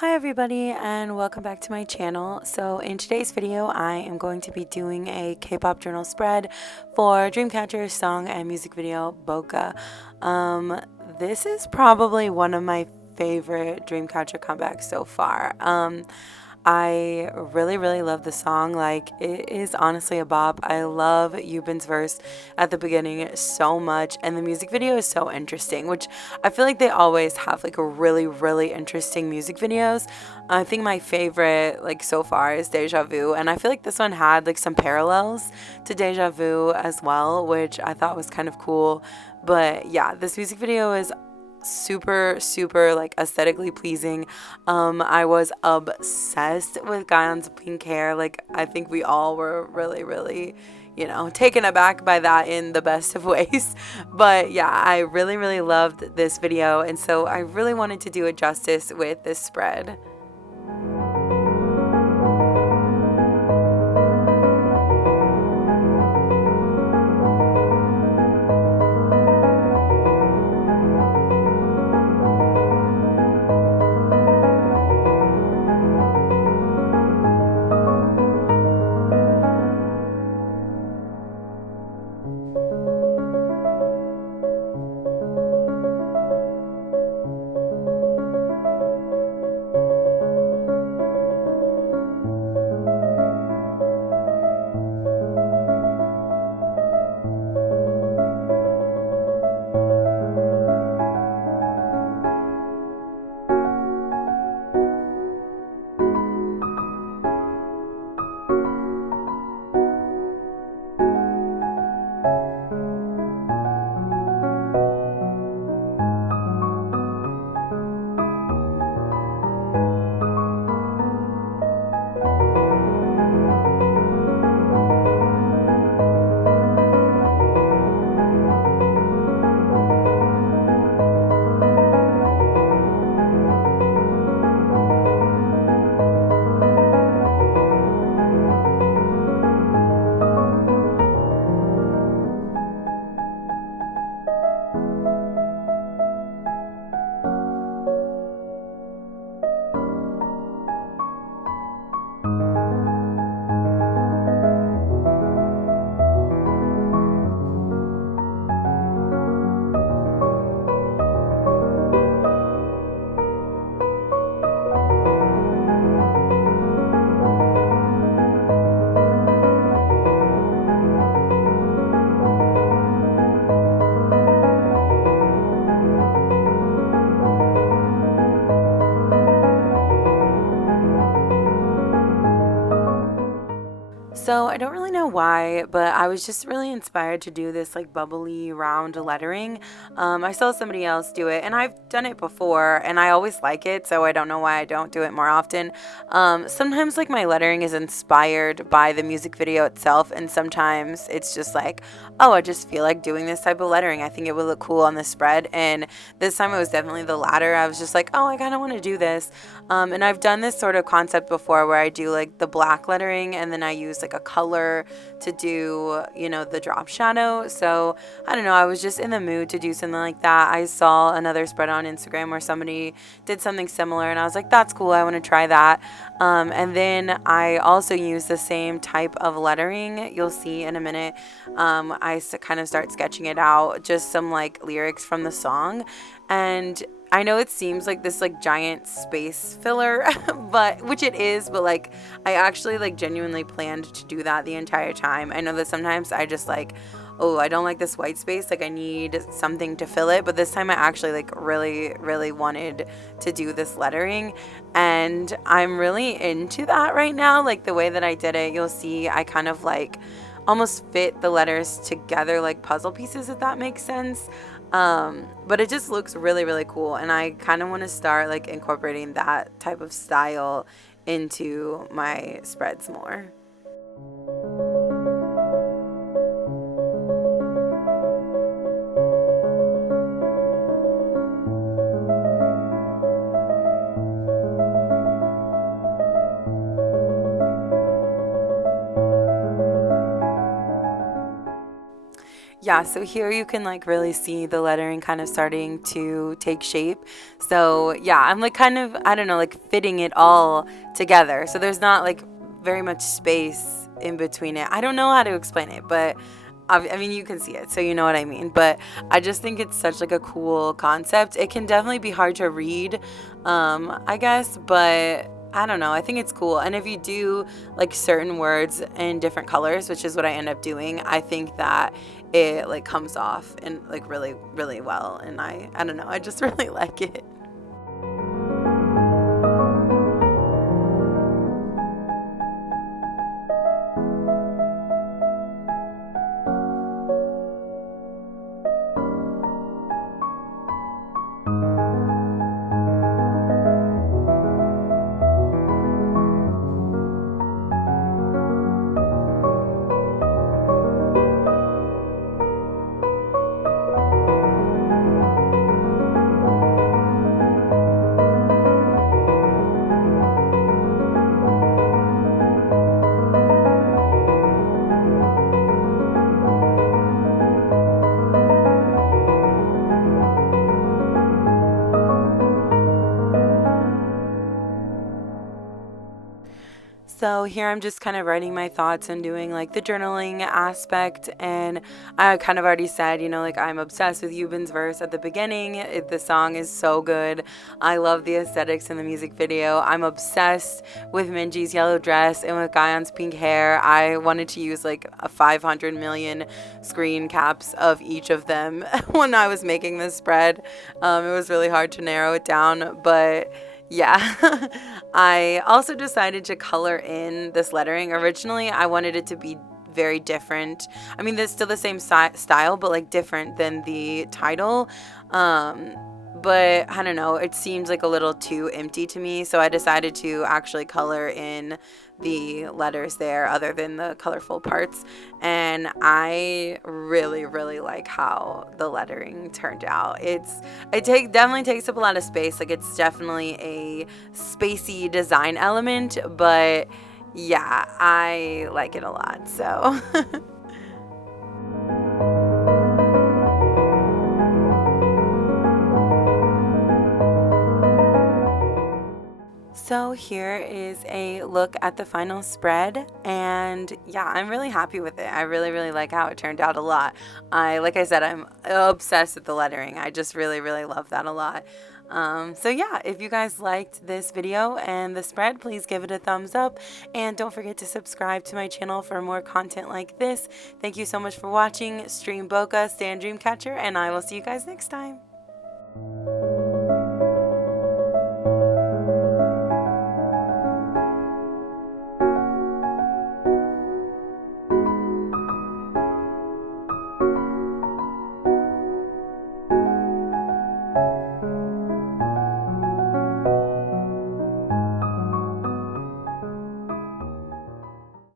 Hi everybody and welcome back to my channel. So in today's video I am going to be doing a K-pop journal spread for Dreamcatcher's song and music video Boca. This is probably one of my favorite Dreamcatcher comebacks so far. I really love the song. Like, it is honestly a bop. I love Yubin's verse at the beginning so much, and the music video is so interesting, which I feel like they always have like a really interesting music videos. I think my favorite like so far is Deja Vu, and I feel like this one had like some parallels to Deja Vu as well, which I thought was kind of cool. But yeah, this music video is super like aesthetically pleasing. I was obsessed with Guyon's pink hair. Like, I think we all were really taken aback by that in the best of ways. But yeah, I really loved this video, and so I really wanted to do it justice with this spread. So I don't really know why, but I was just really inspired to do this like bubbly round lettering. I saw somebody else do it, and I've done it before, and I always like it, so I don't know why I don't do it more often. Sometimes like my lettering is inspired by the music video itself, and sometimes it's just like, oh, I just feel like doing this type of lettering. I think it would look cool on the spread, and this time it was definitely the latter. I was just like, oh, I kind of want to do this. And I've done this sort of concept before where I do like the black lettering and then I use like a color to do, the drop shadow. So I don't know, I was just in the mood to do something like that. I saw another spread on Instagram where somebody did something similar and I was like, that's cool, I want to try that. And then I also use the same type of lettering. You'll see in a minute. I kind of start sketching it out, just some like lyrics from the song. And I know it seems like this like giant space filler, but which it is, but like I actually like genuinely planned to do that the entire time. I know that sometimes I just like, oh, I don't like this white space, like I need something to fill it, but this time I actually like really wanted to do this lettering, and I'm really into that right now. Like the way that I did it, you'll see I kind of like almost fit the letters together like puzzle pieces, if that makes sense. But it just looks really cool, and I kind of want to start like incorporating that type of style into my spreads more. yeah, so here you can like really see the lettering kind of starting to take shape. So yeah, I'm like kind of, I don't know, like fitting it all together. So there's not like very much space in between it. I don't know how to explain it, but I mean, you can see it, so you know what I mean. But I just think it's such like a cool concept. It can definitely be hard to read, I guess, but I don't know. I think it's cool. And if you do like certain words in different colors, which is what I end up doing, I think that it like comes off and like really, really well. And I don't know. I just really like it. So here I'm just kind of writing my thoughts and doing like the journaling aspect. And I kind of already said, like I'm obsessed with Yubin's verse at the beginning. The song is so good. I love the aesthetics in the music video. I'm obsessed with Minji's yellow dress and with Guyon's pink hair. I wanted to use like a 500 million screen caps of each of them when I was making this spread. It was really hard to narrow it down, but yeah, I also decided to color in this lettering. Originally, I wanted it to be very different. I mean, there's still the same style, but like different than the title. But I don't know, it seems like a little too empty to me, so I decided to actually color in the letters there other than the colorful parts. And I really, really like how the lettering turned out. Definitely takes up a lot of space. Like it's definitely a spacey design element, but yeah, I like it a lot. So So here is a look at the final spread, and yeah, I'm really happy with it. I really, really like how it turned out a lot. Like I said, I'm obsessed with the lettering. I just really, really love that a lot. So yeah, if you guys liked this video and the spread, please give it a thumbs up, and don't forget to subscribe to my channel for more content like this. Thank you so much for watching. Stream Boca, stay on Dreamcatcher, and I will see you guys next time.